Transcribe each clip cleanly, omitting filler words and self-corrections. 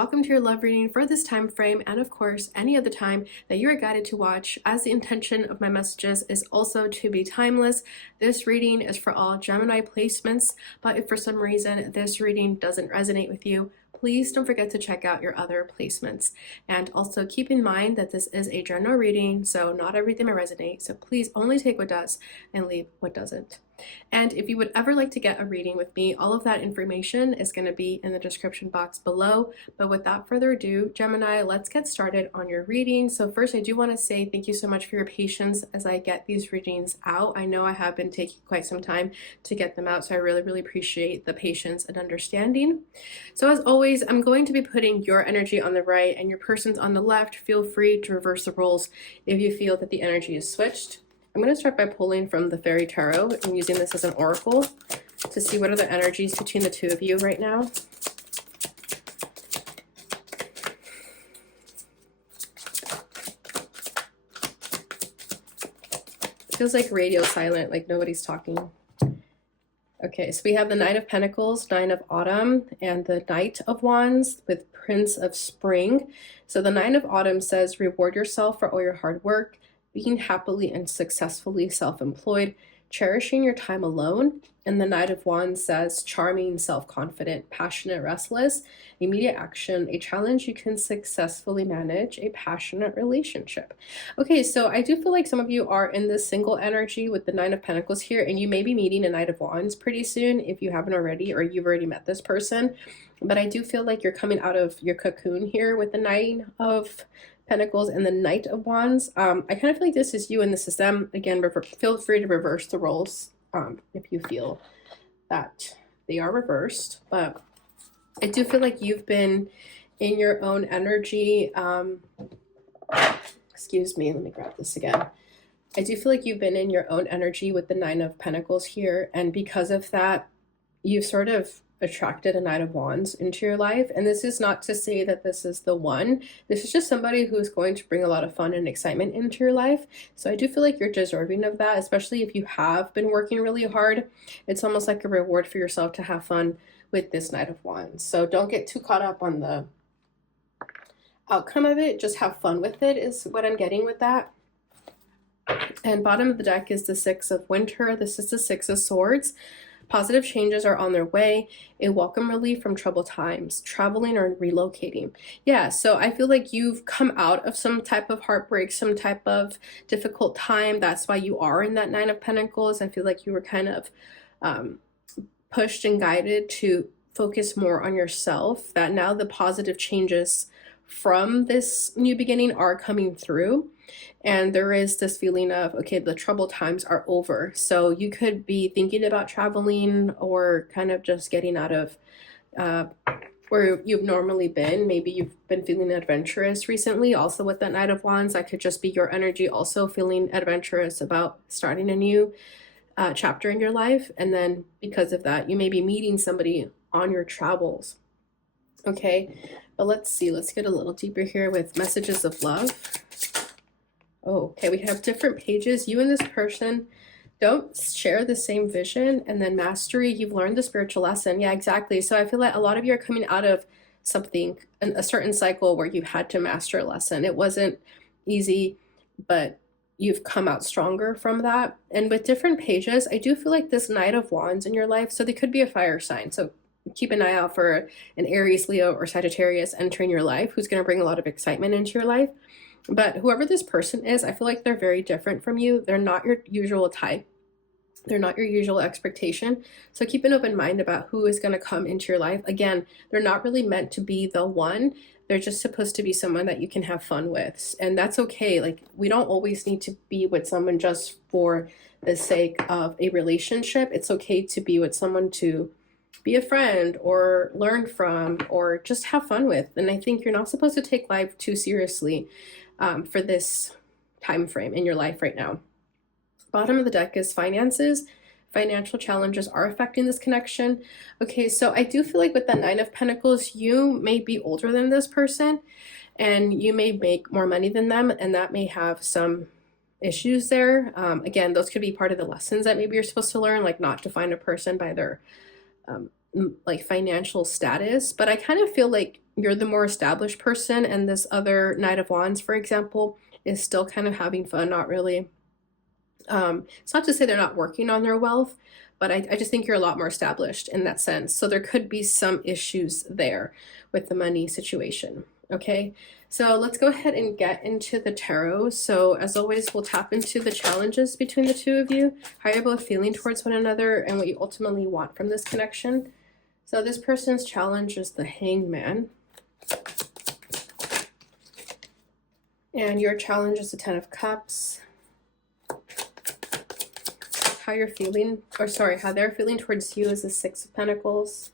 welcome to your love reading for this time frame, and of course any other time that you are guided to watch, as the intention of my messages is also to be timeless. This reading is for all Gemini placements, but if for some reason this reading doesn't resonate with you, please don't forget to check out your other placements. And also keep in mind that this is a general reading, so not everything may resonate, so please only take what does and leave what doesn't. And if you would ever like to get a reading with me, all of that information is going to be in the description box below. But without further ado, Gemini, let's get started on your reading. So first, I do want to say thank you so much for your patience as I get these readings out. I know I have been taking quite some time to get them out, so I really appreciate the patience and understanding. So as always, I'm going to be putting your energy on the right and your person's on the left. Feel free to reverse the roles if you feel that the energy is switched. I'm going to start by pulling from the Fairy Tarot and using this as an oracle to see what are the energies between the two of you right now. It feels like radio silent, like nobody's talking. Okay, so we have the Knight of Pentacles, Nine of Autumn, and the Knight of Wands with Prince of Spring. So the Nine of Autumn says, reward yourself for all your hard work, being happily and successfully self-employed, cherishing your time alone. And the Knight of Wands says, charming, self-confident, passionate, restless, immediate action, a challenge you can successfully manage, a passionate relationship. Okay, so I do feel like some of you are in this single energy with the Nine of Pentacles here, and you may be meeting a Knight of Wands pretty soon if you haven't already, or you've already met this person. But I do feel like you're coming out of your cocoon here with the Nine of Pentacles and the Knight of Wands. I kind of feel like this is you and this is them. Again, feel free to reverse the roles if you feel that they are reversed. But I do feel like you've been in your own energy. Excuse me, let me grab this again. I do feel like you've been in your own energy with the Nine of Pentacles here. And because of that, you've sort of attracted a Knight of Wands into your life. And this is not to say that this is the one. This is just somebody who's going to bring a lot of fun and excitement into your life. So I do feel like you're deserving of that, especially if you have been working really hard. It's almost like a reward for yourself to have fun with this Knight of Wands. So don't get too caught up on the outcome of it. Just have fun with it is what I'm getting with that. And bottom of the deck is the Six of Winter. This is the Six of Swords. Positive changes are on their way, a welcome relief from troubled times, traveling or relocating. Yeah, so I feel like you've come out of some type of heartbreak, some type of difficult time. That's why you are in that Nine of Pentacles. I feel like you were kind of pushed and guided to focus more on yourself, that now the positive changes from this new beginning are coming through. And there is this feeling of, okay, the troubled times are over. So you could be thinking about traveling or kind of just getting out of where you've normally been. Maybe you've been feeling adventurous recently. Also with that Knight of Wands, that could just be your energy also feeling adventurous about starting a new chapter in your life. And then because of that, you may be meeting somebody on your travels. Okay, but let's see. Let's get a little deeper here with messages of love. Oh, okay, we have different pages. You and this person don't share the same vision. And then mastery, you've learned the spiritual lesson. Yeah, exactly. So I feel like a lot of you are coming out of something, a certain cycle where you had to master a lesson. It wasn't easy, but you've come out stronger from that. And with different pages, I do feel like this Knight of Wands in your life, so they could be a fire sign. So keep an eye out for an Aries, Leo, or Sagittarius entering your life who's going to bring a lot of excitement into your life. But whoever this person is, I feel like they're very different from you. They're not your usual type. They're not your usual expectation. So keep an open mind about who is going to come into your life. Again, they're not really meant to be the one. They're just supposed to be someone that you can have fun with. And that's okay. Like, we don't always need to be with someone just for the sake of a relationship. It's okay to be with someone to be a friend or learn from or just have fun with. And I think you're not supposed to take life too seriously for this time frame in your life right now. Bottom of the deck is finances. Financial challenges are affecting this connection. Okay, so I do feel like with the Nine of Pentacles, you may be older than this person and you may make more money than them, and that may have some issues there. Again, those could be part of the lessons that maybe you're supposed to learn, like not to find a person by their like financial status. But I kind of feel like you're the more established person, and this other Knight of Wands, for example, is still kind of having fun, not really. It's not to say they're not working on their wealth, but I just think you're a lot more established in that sense. So there could be some issues there with the money situation. Okay, so let's go ahead and get into the tarot. So as always, we'll tap into the challenges between the two of you, how you're both feeling towards one another, and what you ultimately want from this connection. So this person's challenge is the Hangman. And your challenge is the Ten of Cups. How you're feeling, or sorry, how they're feeling towards you is the Six of Pentacles.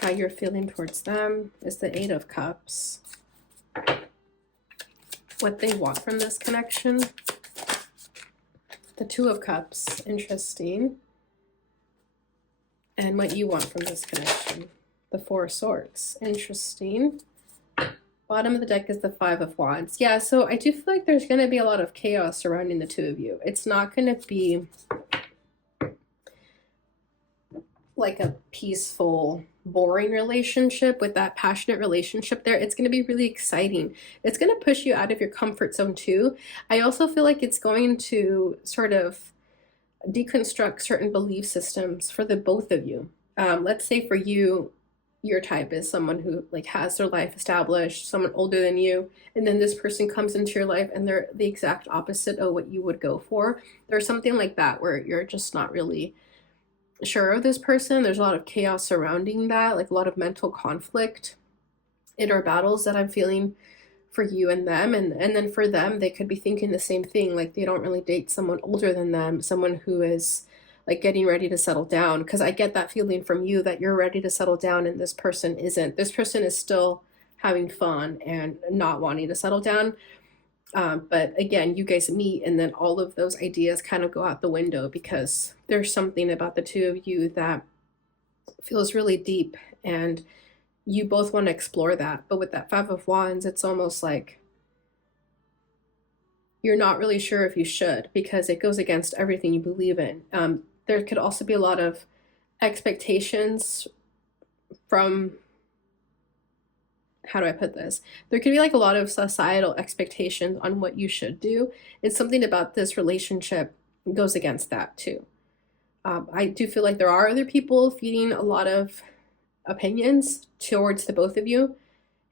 How you're feeling towards them is the Eight of Cups. What they want from this connection, the Two of Cups, interesting. And what you want from this connection, the Four of Swords, interesting. Bottom of the deck is the Five of Wands. Yeah, so I do feel like there's going to be a lot of chaos surrounding the two of you. It's not going to be like a peaceful, boring relationship with that passionate relationship there. It's going to be really exciting. It's going to push you out of your comfort zone too. I also feel like it's going to sort of deconstruct certain belief systems for the both of you. Let's say for you, your type is someone who like has their life established, someone older than you, and then this person comes into your life and they're the exact opposite of what you would go for. There's something like that where you're just not really sure of this person. There's a lot of chaos surrounding that, like a lot of mental conflict, inner battles that I'm feeling for you and them. And then for them, they could be thinking the same thing, like they don't really date someone older than them, someone who is like getting ready to settle down, because I get that feeling from you that you're ready to settle down and this person isn't. This person is still having fun and not wanting to settle down. But again, you guys meet and then all of those ideas kind of go out the window because there's something about the two of you that feels really deep and you both want to explore that. But with that Five of Wands, it's almost like you're not really sure if you should because it goes against everything you believe in. There could also be a lot of expectations from, how do I put this? There could be like a lot of societal expectations on what you should do. And something about this relationship goes against that too. I do feel like there are other people feeding a lot of opinions towards the both of you.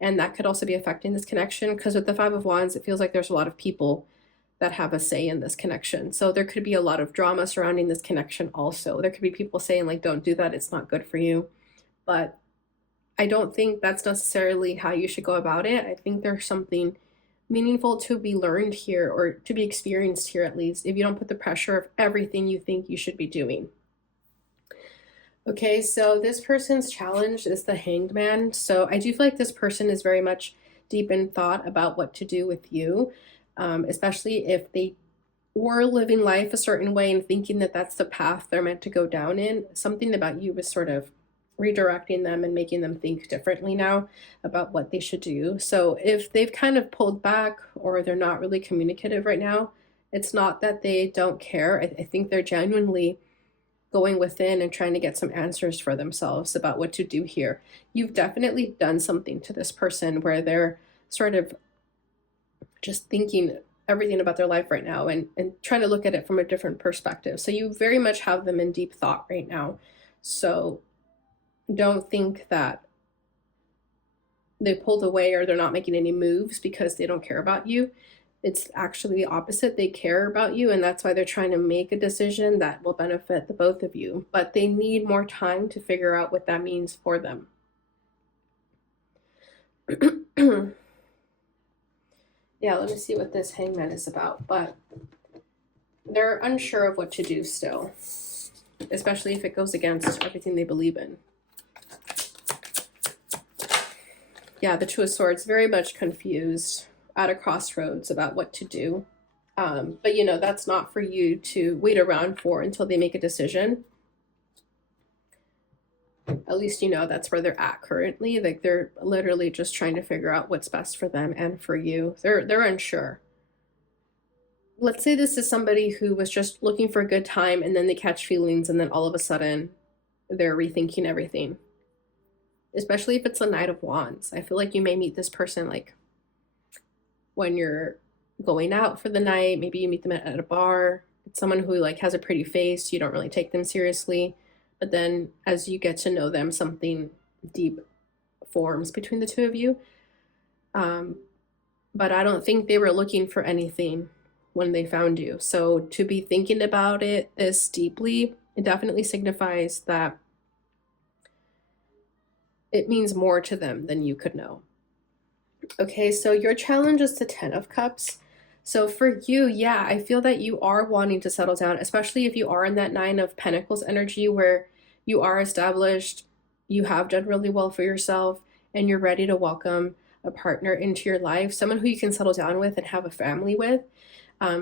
And that could also be affecting this connection because with the Five of Wands, it feels like there's a lot of people that have a say in this connection. So there could be a lot of drama surrounding this connection also. There could be people saying like, don't do that, it's not good for you. But I don't think that's necessarily how you should go about it. I think there's something meaningful to be learned here, or to be experienced here at least, if you don't put the pressure of everything you think you should be doing. Okay, so this person's challenge is the Hanged Man. So I do feel like this person is very much deep in thought about what to do with you, especially if they were living life a certain way and thinking that that's the path they're meant to go down in. Something about you was sort of redirecting them and making them think differently now about what they should do. So if they've kind of pulled back or they're not really communicative right now, it's not that they don't care. I think they're genuinely going within and trying to get some answers for themselves about what to do here. You've definitely done something to this person where they're sort of just thinking everything about their life right now and trying to look at it from a different perspective. So you very much have them in deep thought right now. So don't think that they pulled away or they're not making any moves because they don't care about you. It's actually the opposite. They care about you, and that's why they're trying to make a decision that will benefit the both of you. But they need more time to figure out what that means for them. Yeah, let me see what this Hangman is about. But they're unsure of what to do still, especially if it goes against everything they believe in. Yeah, the Two of Swords, very much confused, at a crossroads about what to do. But you know, that's not for you to wait around for until they make a decision. At least you know that's where they're at currently. Like they're literally just trying to figure out what's best for them and for you. They're unsure. Let's say this is somebody who was just looking for a good time and then they catch feelings and then all of a sudden they're rethinking everything. especially if it's a Knight of Wands. I feel like you may meet this person like when you're going out for the night. Maybe you meet them at a bar. It's someone who like has a pretty face. You don't really take them seriously. But then as you get to know them, something deep forms between the two of you. Um, but I don't think they were looking for anything when they found you. So to be thinking about it this deeply, it definitely signifies that it means more to them than you could know. Okay, so your challenge is the 10 of Cups. So for you, yeah, I feel that you are wanting to settle down, especially if you are in that 9 of Pentacles energy where you are established, you have done really well for yourself, and you're ready to welcome a partner into your life, someone who you can settle down with and have a family with.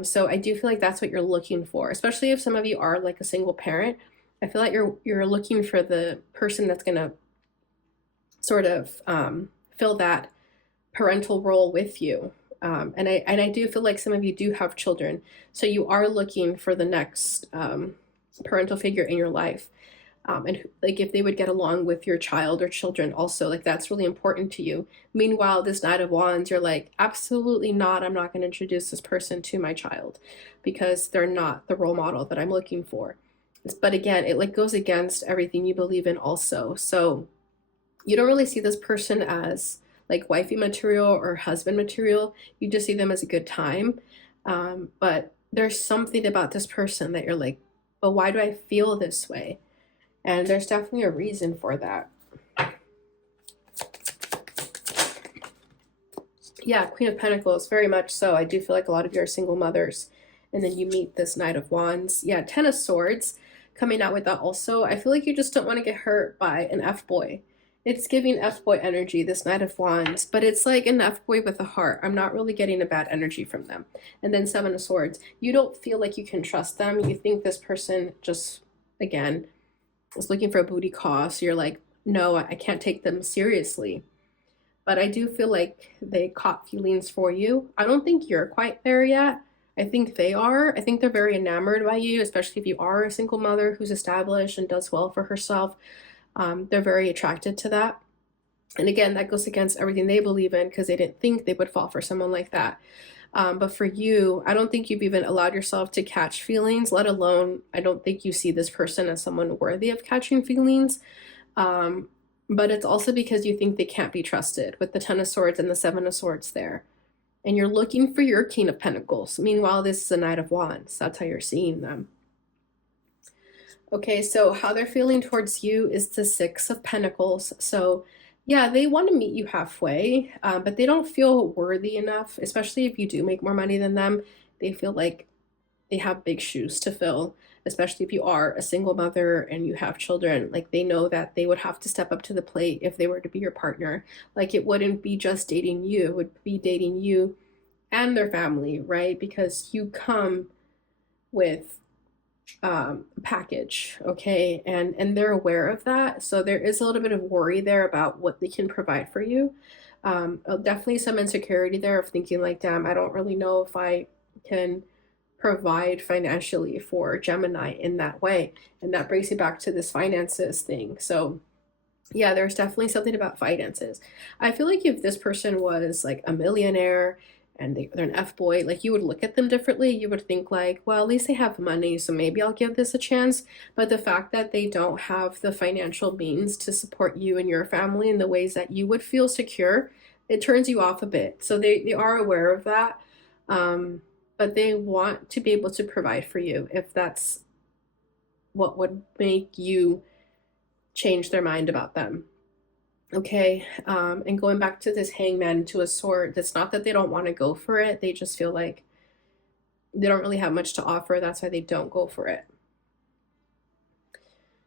So I do feel like that's what you're looking for, especially if some of you are like a single parent. I feel like you're looking for the person that's gonna sort of fill that parental role with you. And I do feel like some of you do have children, so you are looking for the next parental figure in your life. And like if they would get along with your child or children also, like that's really important to you. Meanwhile, this Knight of Wands, you're like, absolutely not. I'm not going to introduce this person to my child because they're not the role model that I'm looking for. But again, it like goes against everything you believe in also. So you don't really see this person as like wifey material or husband material. You just see them as a good time. But there's something about this person that you're like, but why do I feel this way? And there's definitely a reason for that. Yeah, Queen of Pentacles, very much so. I do feel like a lot of you are single mothers. And then you meet this Knight of Wands. Yeah, 10 of Swords coming out with that also. I feel like you just don't want to get hurt by an F-boy. It's giving F-boy energy, this Knight of Wands, but it's like an F-boy with a heart. I'm not really getting a bad energy from them. And then 7 of Swords. You don't feel like you can trust them. You think this person just, again, is looking for a booty call. So you're like, no, I can't take them seriously. But I do feel like they caught feelings for you. I don't think you're quite there yet. I think they are. I think they're very enamored by you, especially if you are a single mother who's established and does well for herself. They're very attracted to that. And again, that goes against everything they believe in because they didn't think they would fall for someone like that. But for you, I don't think you've even allowed yourself to catch feelings, let alone, I don't think you see this person as someone worthy of catching feelings. But it's also because you think they can't be trusted with the 10 of Swords and the 7 of Swords there. And you're looking for your King of Pentacles. Meanwhile, this is a Knight of Wands. That's how you're seeing them. Okay, so how they're feeling towards you is the 6 of Pentacles. So yeah, they want to meet you halfway, but they don't feel worthy enough, especially if you do make more money than them. They feel like they have big shoes to fill, especially if you are a single mother and you have children. Like they know that they would have to step up to the plate if they were to be your partner. Like it wouldn't be just dating you, it would be dating you and their family, right? Because you come with package, okay, and they're aware of that, so there is a little bit of worry there about what they can provide for you. Definitely some insecurity there of thinking like, damn, I don't really know if I can provide financially for Gemini in that way, and that brings you back to this finances thing. So yeah, there's definitely something about finances. I feel like if this person was like a millionaire and they're an F-boy, like you would look at them differently. You would think like, well, at least they have money, so maybe I'll give this a chance. But the fact that they don't have the financial means to support you and your family in the ways that you would feel secure, it turns you off a bit. So they are aware of that. But they want to be able to provide for you if that's what would make you change their mind about them. Okay, and going back to this Hangman to a Sword, it's not that they don't want to go for it, they just feel like they don't really have much to offer, that's why they don't go for it.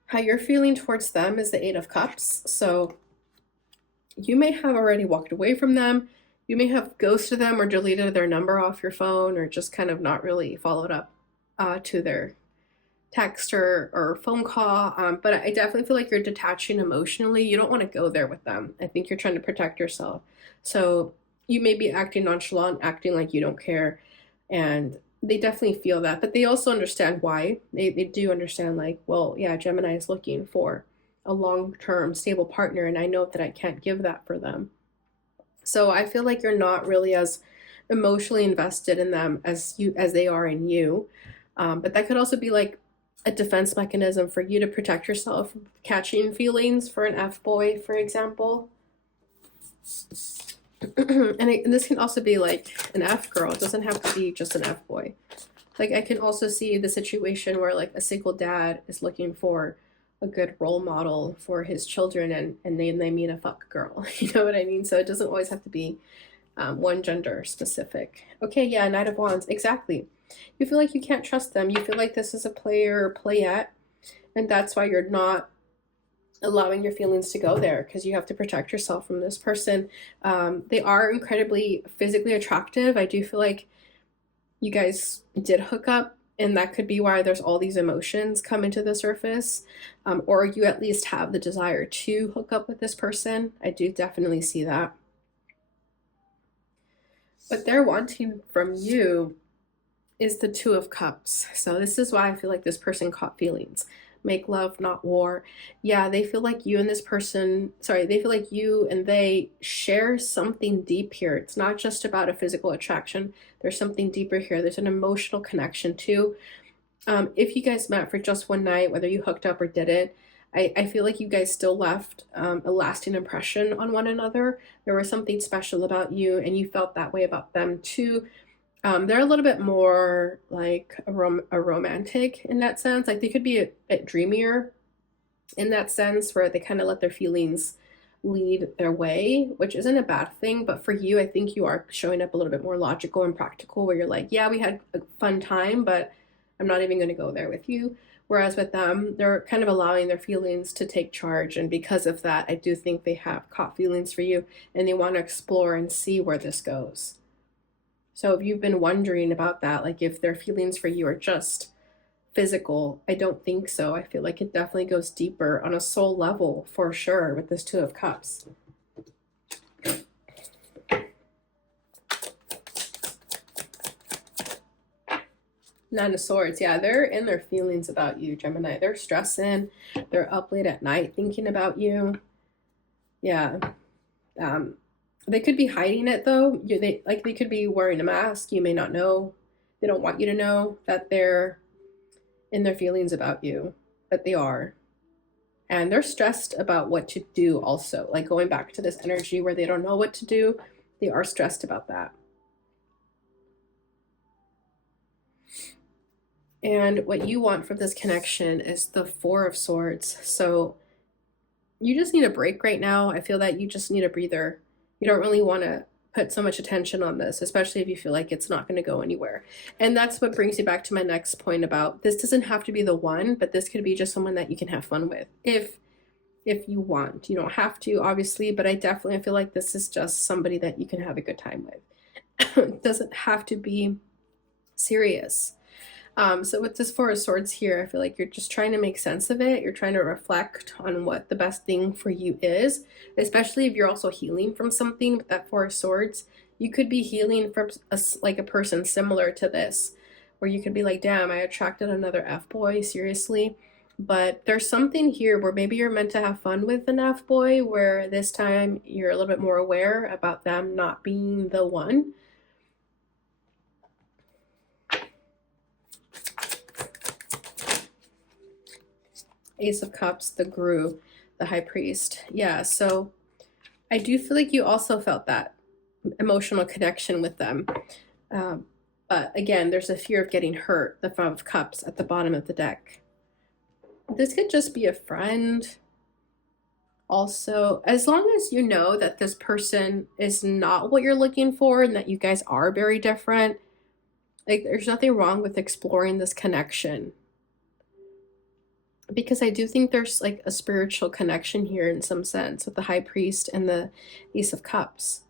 How you're feeling towards them is the 8 of Cups, so you may have already walked away from them, you may have ghosted them or deleted their number off your phone, or just kind of not really followed up to their text or phone call, but I definitely feel like you're detaching emotionally. You don't want to go there with them. I think you're trying to protect yourself. So you may be acting nonchalant, acting like you don't care, and they definitely feel that, but they also understand why. They do understand like, well, yeah, Gemini is looking for a long-term stable partner, and I know that I can't give that for them. So I feel like you're not really as emotionally invested in them as they are in you. But that could also be like a defense mechanism for you to protect yourself from catching feelings for an F boy, for example. And this can also be like an F girl. It doesn't have to be just an F boy. Like I can also see the situation where like a single dad is looking for a good role model for his children, and they meet a fuck girl. You know what I mean? So it doesn't always have to be one gender specific. Okay, yeah, Knight of Wands, exactly. You feel like you can't trust them. You feel like this is a player or playette, and that's why you're not allowing your feelings to go there, because you have to protect yourself from this person. They are incredibly physically attractive. I do feel like you guys did hook up, and that could be why there's all these emotions coming to the surface, or you at least have the desire to hook up with this person. I do definitely see that. What they're wanting from you is the Two of Cups. So this is why I feel like this person caught feelings. Make love, not war. Yeah, they feel like you and this person, sorry, they feel like you and they share something deep here. It's not just about a physical attraction. There's something deeper here. There's an emotional connection too. If you guys met for just one night, whether you hooked up or didn't, I feel like you guys still left a lasting impression on one another. There was something special about you, and you felt that way about them too. They're a little bit more like a romantic in that sense. Like they could be a bit dreamier in that sense, where they kind of let their feelings lead their way, which isn't a bad thing. But for you, I think you are showing up a little bit more logical and practical, where you're like, yeah, we had a fun time, but I'm not even going to go there with you. Whereas with them, they're kind of allowing their feelings to take charge. And because of that, I do think they have caught feelings for you, and they want to explore and see where this goes. So if you've been wondering about that, like if their feelings for you are just physical, I don't think so. I feel like it definitely goes deeper on a soul level for sure with this Two of Cups. Nine of Swords. Yeah, they're in their feelings about you, Gemini. They're stressing. They're up late at night thinking about you. Yeah. They could be hiding it though. They could be wearing a mask. You may not know. They don't want you to know that they're in their feelings about you, but they are. And they're stressed about what to do also. Like going back to this energy where they don't know what to do, they are stressed about that. And what you want from this connection is the Four of Swords. So you just need a break right now. I feel that you just need a breather. You don't really want to put so much attention on this, especially if you feel like it's not going to go anywhere. And that's what brings you back to my next point about this doesn't have to be the one, but this could be just someone that you can have fun with if you want. You don't have to, obviously, but I definitely feel like this is just somebody that you can have a good time with. It doesn't have to be serious. So with this Four of Swords here, I feel like you're just trying to make sense of it. You're trying to reflect on what the best thing for you is, especially if you're also healing from something with that Four of Swords. You could be healing from a person similar to this, where you could be like, damn, I attracted another F-boy, seriously. But there's something here where maybe you're meant to have fun with an F-boy, where this time you're a little bit more aware about them not being the one. Ace of Cups, the Guru, the High Priest. Yeah, so I do feel like you also felt that emotional connection with them. But again, there's a fear of getting hurt, the Five of Cups at the bottom of the deck. This could just be a friend. Also, as long as you know that this person is not what you're looking for and that you guys are very different, like there's nothing wrong with exploring this connection. Because I do think there's like a spiritual connection here in some sense with the High Priest and the Ace of Cups.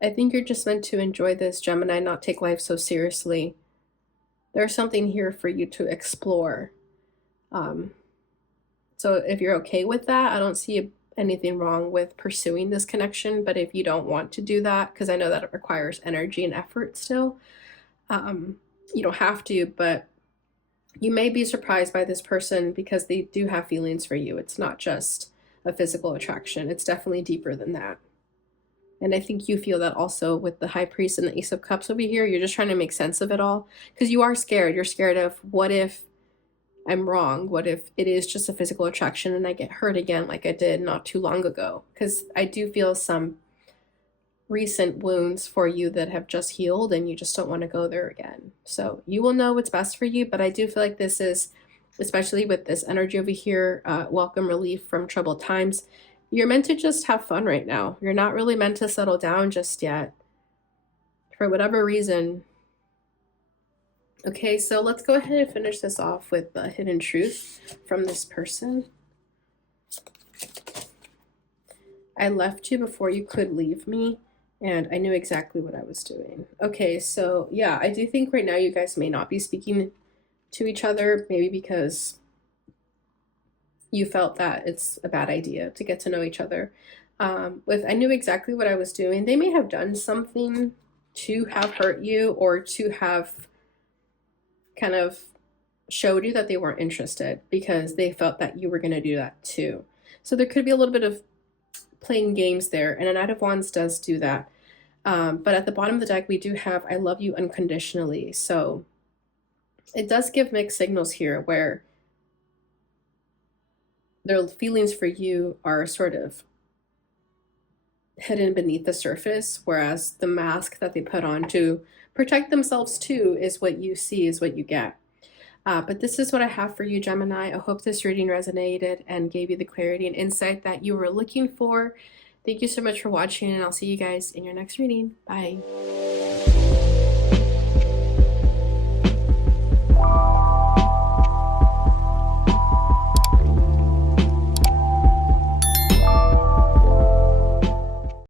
I think you're just meant to enjoy this, Gemini, not take life so seriously. There's something here for you to explore. So if you're okay with that, I don't see anything wrong with pursuing this connection. But if you don't want to do that, because I know that it requires energy and effort still, you don't have to, but You may be surprised by this person because they do have feelings for you. It's not just a physical attraction, it's definitely deeper than that. And I think you feel that also with the High Priest and the Ace of Cups over here. You're just trying to make sense of it all because you are scared. You're scared of, what if I'm wrong? What if it is just a physical attraction and I get hurt again like I did not too long ago? Because I do feel some recent wounds for you that have just healed and you just don't want to go there again. So you will know what's best for you, but I do feel like this is, especially with this energy over here, welcome relief from troubled times. You're meant to just have fun right now. You're not really meant to settle down just yet for whatever reason. Okay, so let's go ahead and finish this off with the hidden truth from this person. I left you before you could leave me, and I knew exactly what I was doing. Okay, so yeah, I do think right now you guys may not be speaking to each other, maybe because you felt that it's a bad idea to get to know each other. With I knew exactly what I was doing, they may have done something to have hurt you or to have kind of showed you that they weren't interested because they felt that you were going to do that too. So there could be a little bit of playing games there, and a Knight of Wands does do that. But at the bottom of the deck, we do have I love you unconditionally. So it does give mixed signals here where their feelings for you are sort of hidden beneath the surface, whereas the mask that they put on to protect themselves too is what you see, is what you get. But this is what I have for you, Gemini. I hope this reading resonated and gave you the clarity and insight that you were looking for. Thank you so much for watching, and I'll see you guys in your next reading. Bye.